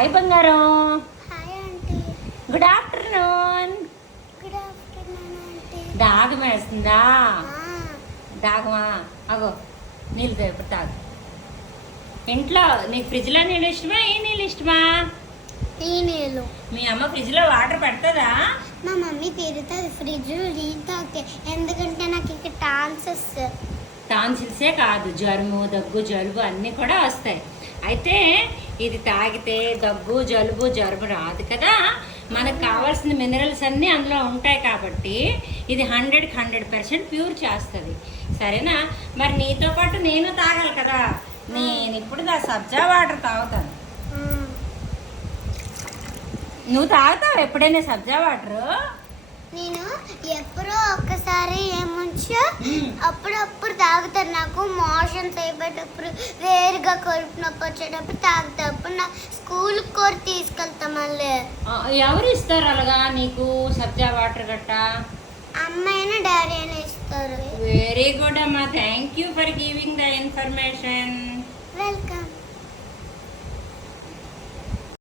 Hi బంగారం. Hi aunty. Good afternoon. Good afternoon aunty. దాగం వేస్తుందా? దాగమా? అగో నీళ్ళు ఇప్పుడు తాగు. ఇంట్లో నీకు ఫ్రిడ్జ్లో నీళ్ళు ఇష్టమా ఈ నీళ్ళు ఇష్టమా? ఈ నీళ్ళు. మీ అమ్మ ఫ్రిడ్జ్లో వాటర్ పెడతాదా? మా మమ్మీ తిరుగుతుంది ఫ్రిడ్జ్ నీళ్ళు తాగితే, ఎందుకంటే నాకు ఇక్కడ టాన్సిల్సే కాదు, జ్వరము దగ్గు జలుబు అన్నీ కూడా వస్తాయి. అయితే ఇది తాగితే దగ్గు జలుబు జ్వరం రాదు కదా. మనకు కావాల్సిన మినరల్స్ అన్నీ అందులో ఉంటాయి కాబట్టి ఇది 100% ప్యూర్ చేస్తుంది. సరేనా? మరి నీతో పాటు నేను తాగాలి కదా. నేను ఇప్పుడు సబ్జా వాటర్ తాగుతాను. నువ్వు తాగుతావు ఎప్పుడైనా సబ్జా వాటర్? నేను ఎప్పుడో ఒక్కసారి ఏముంచో అప్పుడప్పుడు తాగుతాను. నాకు మోషన్స్ అయిపోయేటప్పుడు, వేరుగా కడుపు నొప్పి వచ్చేటప్పుడు తాగుతా. అప్పుడు నా స్కూల్కి కూడా తీసుకెళ్తా. మళ్ళీ ఎవరు ఇస్తారు అలాగా నీకు సబ్జా వాటర్ గట్ట? అమ్మాయినా డాడీ అయినా ఇస్తారు. వెరీ గుడ్ అమ్మా. Thank you for giving the information. Welcome.